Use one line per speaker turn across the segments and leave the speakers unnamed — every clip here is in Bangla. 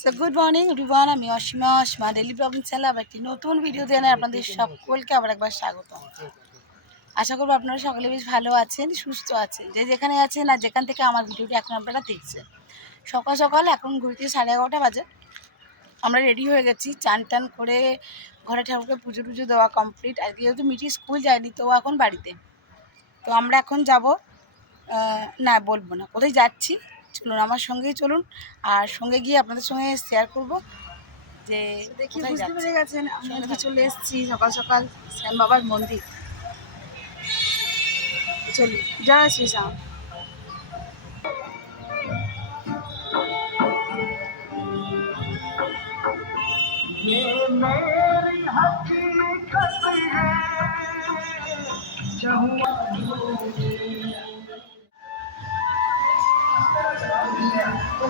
সো গুড মর্নিং রিবান আমি Asima Asima daily blogging channel আবার একটি নতুন ভিডিও দিয়ে আপনাদের সকলকে আবার একবার স্বাগত। আশা করব আপনারা সকলে বেশ ভালো আছেন সুস্থ আছেন। যে যেখানে আছেন আর যেখান থেকে আমার ভিডিওটি এখন আপনারা দেখছেন। সকাল সকাল এখন ঘুরতে সাড়ে এগারোটা বাজে। আমরা রেডি হয়ে গেছি চান টান করে ঘরে ঠাকুরকে পুজো টুজো দেওয়া কমপ্লিট আর যেহেতু মিটি স্কুল যায়নি তো এখন বাড়িতে। তো আমরা এখন যাব না বলব না। কোথায় যাচ্ছি? চলুন আমার সঙ্গেই চলুন। আর সঙ্গে গিয়ে আপনাদের সঙ্গে শেয়ার করব যে দেখি বুঝতে। পেরে গেছেন আমি আজকে চলে এসেছি সকাল সকাল শ্যাম বাবার মন্দির। চলুন জয় শ্রীরাম
ये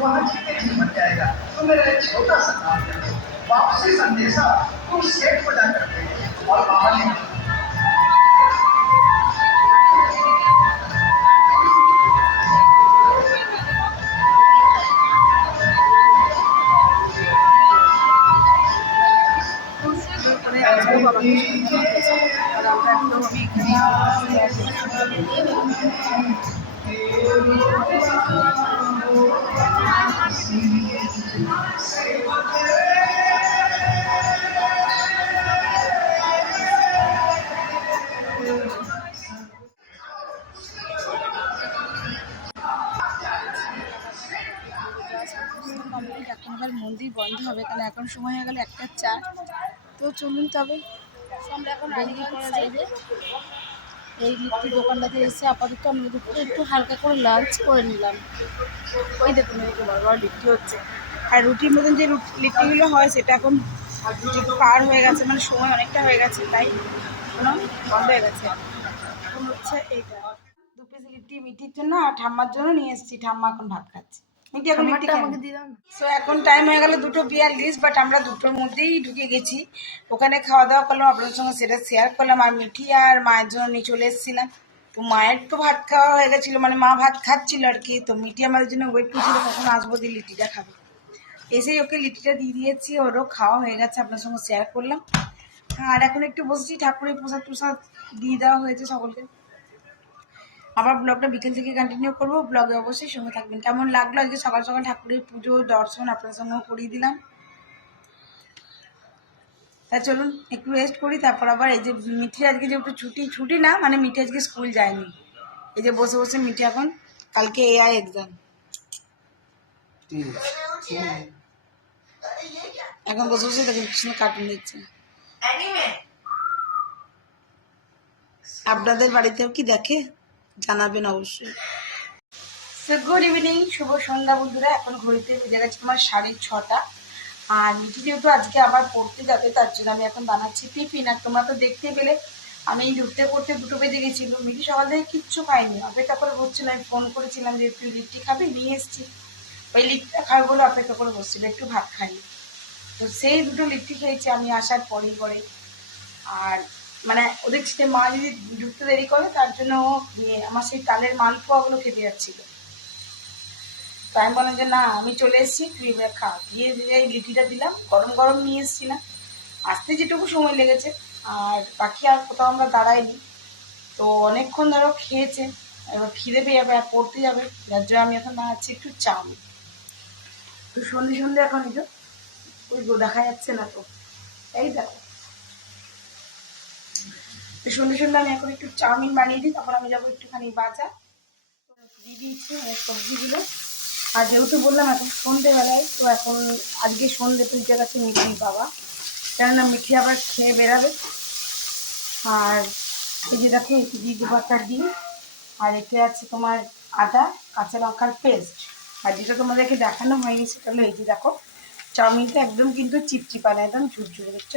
वहाँ जीते जी बन जाएगा तो मेरा एक छोटा सा काम करो वापसी संदेशा तुम सेठ बजा करते और बाहर निकलो
Thank you. কমপ্লিট মন্দির বন্ধ হবে কারণ এখন সময় হয়ে গেল একটা চার। তো চলুন তবে আমরা এখন বেরিয়ে পড়া যাবে। এই লিট্টি দোকানটাতে এসে আপাতত আমি দুপুরে একটু হালকা করে লাঞ্চ করে নিলাম। ওই দেখুন বড় বড় লিট্টি হচ্ছে। আর রুটির মতন যে লিট্টিগুলো হয়, সেটা এখন পার হয়ে গেছে মানে সময় অনেকটা হয়ে গেছে, তাই কোনো বন্ধ হয়ে গেছে। এখন হচ্ছে এইটা। দু পিস লিট্টি মিটির জন্য আর ঠাম্মার জন্য নিয়ে এসেছি। ঠাম্মা এখন ভাত খাচ্ছে। সো এখন টাইম হয়ে গেল দুটো বিয়াল্লিশ বাট আমরা দুটোর মধ্যেই ঢুকে গেছি। ওখানে খাওয়া দাওয়া করলাম আপনাদের সঙ্গে সেটা শেয়ার করলাম। আর মিঠি আর মায়ের জন্য নিয়ে চলে এসেছিলাম। তো মায়ের তো ভাত খাওয়া হয়ে গেছিল মানে মা ভাত খাচ্ছিল আর কি। তো মিঠি আমাদের জন্য ওয়েট করছিল কখন আসব দিয়ে লিটিটা খাবে। এসেই ওকে লিটিটা দিয়ে দিয়েছি ওরও খাওয়া হয়ে গেছে আপনার সঙ্গে শেয়ার করলাম। আর এখন একটু বসেছি ঠাকুরের প্রসাদ প্রসাদ দিয়ে দেওয়া হয়েছে সকলকে। আবার ব্লগটা বিকেল থেকে কন্টিনিউ করব। ব্লগে অবশ্যই সঙ্গে থাকবেন। কেমন লাগল? আজকে সকাল সকাল ঠাকুরের পুজো, দর্শন আপনার সঙ্গেও করিয়ে দিলাম। তা চলুন, একটু রেস্ট করি, তারপর আবার এই যে মিঠি আজকে যেহেতু ছুটি ছুটি না মানে মিঠি আজকে স্কুল যায়নি। এই যে বসে বসে মিঠি এখন, কালকে এআই এক্সাম এখন বসে বসে দেখুন কৃষ্ণ কার্টুন দিচ্ছে আপনাদের বাড়িতেও কি দেখে? জানাবেন অবশ্যই। গুড ইভিনিং শুভ সন্ধ্যা বন্ধুরা। এখন ঘড়িতে বেজে গেছে তোমার সাড়ে ছটা। আর মিঠি যেহেতু আজকে আবার পড়তে যাবে, তার জন্য আমি এখন বানাচ্ছি টিফিন। আর তোমরা তো দেখতে পেলে, আমি ঢুকতে পড়তে দুটো বেজে গেছিল। মিঠি সকাল থেকে কিচ্ছু খাইনি অপেক্ষা করে বসছিল, আমি ফোন করেছিলাম যে, তুই লিট্টি খাবি? নিয়ে এসছি। ওই লিট্টিটা খাবে বলে অপেক্ষা করে বসছিল, একটু ভাত খাই। তো সেই দুটো লিট্টি খেয়েছি আমি আসার পরেই পরে আর মানে ওদের ছেলে মা যদি ঢুকতে দেরি করে, তার জন্য ও আমার সেই তালের মালপোয়াগুলো খেতে যাচ্ছিল। তো আমি বললাম যে, না, আমি চলে এসেছি, তুই খা। দিয়ে দিয়ে লিটিটা দিলাম, গরম গরম নিয়ে এসেছি না। আসতে যেটুকু সময় লেগেছে, আর বাকি আর কোথাও আমরা দাঁড়াইনি। তো অনেকক্ষণ ধরো খেয়েছে, এবার খিদে পেয়ে যাবে আর পড়তে যাবে। যার জন্য আমি এখন বানাচ্ছি একটু চাউমিন। তো সন্ধে সন্ধে এখন এই গো, দেখা যাচ্ছে না তো। এই দেখো। তো সন্ধে সন্ধে আমি এখন একটু চাউমিন বানিয়ে দিই, তখন আমি যাব একটুখানি বাজার। দিয়ে দিয়েছি মানে সবজিগুলো। আর যেহেতু বললাম এখন সন্ধেবেলায় তো এখন আজকে সন্ধে তুলতে গেছে মিঠির বাবা। কেননা মিঠি আবার খেয়ে বেরাবে আর এই যে দেখো এতে দিয়ে দেবো একটা ডিম, আর এতে আছে তোমার আদা, কাঁচা লঙ্কার পেস্ট। আর যেটা তোমাদেরকে দেখানো হয়নি সেটা হলো এই যে দেখো, চাউমিনটা একদম কিন্তু চিপচিপা না, একদম ঝুরঝুরে দেখছ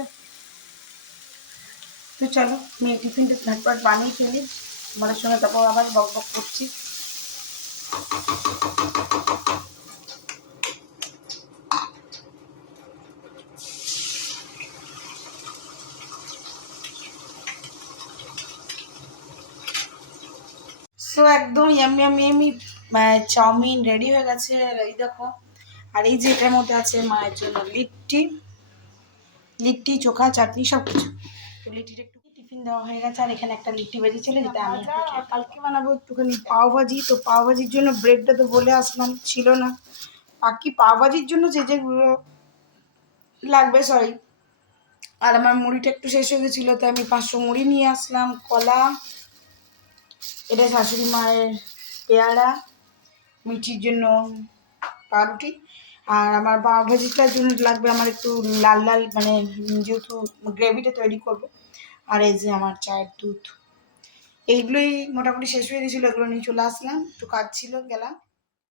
তো চলো আমি এই টিফিনটা ঝটপট বানিয়ে ফেলি। তোমাদের সঙ্গে তারপর আবার বক বক করছি। সো একদম yummy yummy yummy chowmein ready হয়ে গেছে। এই দেখো, আর এই যে এটার মধ্যে আছে মায়ের জন্য লিট্টি। লিট্টি, চোখা, চাটনি সব কিছু তো লিট্টিটা একটু টিফিন দেওয়া হয়ে গেছে আর এখানে একটা লিট্টি ভাজি ছিল যেটা আমি কালকে বানাবো একটুখানি পাও ভাজি তো পাও ভাজির জন্য ব্রেডটা তো বলে আসলাম ছিল না। বাকি পাও ভাজির জন্য যে যেগুলো লাগবে সরি আর আমার মুড়িটা একটু শেষ হয়ে গেছিল তো আমি পাঁচশো মুড়ি নিয়ে আসলাম কলা এটা শাশুড়ি মায়ের পেয়ারা মিঠির জন্য পাউরুটি আর আমার ভাজিটার জন্য লাগবে আমার একটু লাল লাল মানে যেহেতু গ্রেভিটা তৈরি করব। আর এই যে আমার চায়ের দুধ। এইগুলোই মোটামুটি শেষ হয়ে গেছিল, এগুলো নিয়ে চলে আসলাম। একটু কাজ ছিল, গেলাম।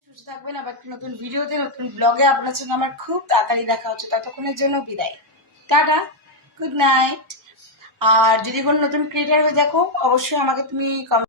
সুস্থ থাকবেন, আবার নতুন ভিডিওতে, নতুন ব্লগে আপনার সঙ্গে আমার খুব তাড়াতাড়ি দেখা হচ্ছে। ততক্ষণের জন্য বিদায়। টাটা গুড নাইট আর যদি কোনো নতুন ক্রিয়েটার হয়ে দেখো অবশ্যই আমাকে তুমি